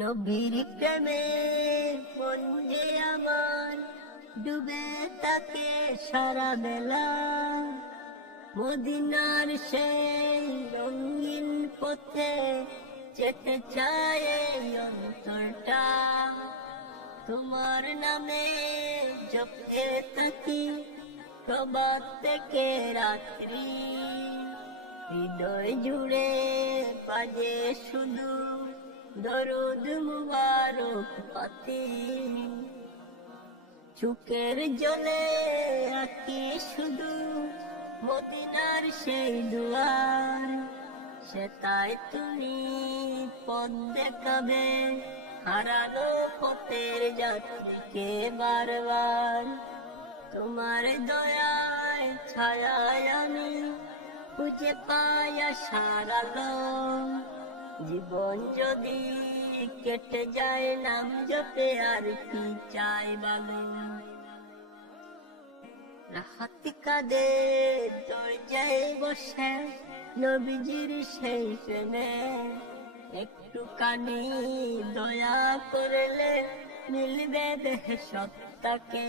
নবীর প্রেমে মন যে আমার ডুবে থাকে সারা বেলা, মদিনার সেই রঙিন পথে যেতে চায় এই অন্তরটা। তোমার নামে জপতে থাকি প্রভাত থেকে রাত্রি, হৃদয় জুড়ে বাজে শুধু দরুদ মুবারক পাতি। চোখের জলে আঁকি শুধু মদিনার সেই দুয়ার, সেটাই তুমি পথ দেখাবে হারানো পথের যাত্রীকে বারবার। তোমার দয়ায় ছায়ায় আমি খুঁজে পাই আশার আলো, জীবন যদি কেটে যায় নাম জপে আর কি চাই বলো। রাহাত কাদের দরজায় বসে নবীজির সেই প্রেমে, একটুখানি দয়া করলে মিলবে দেহ সত্তাকে।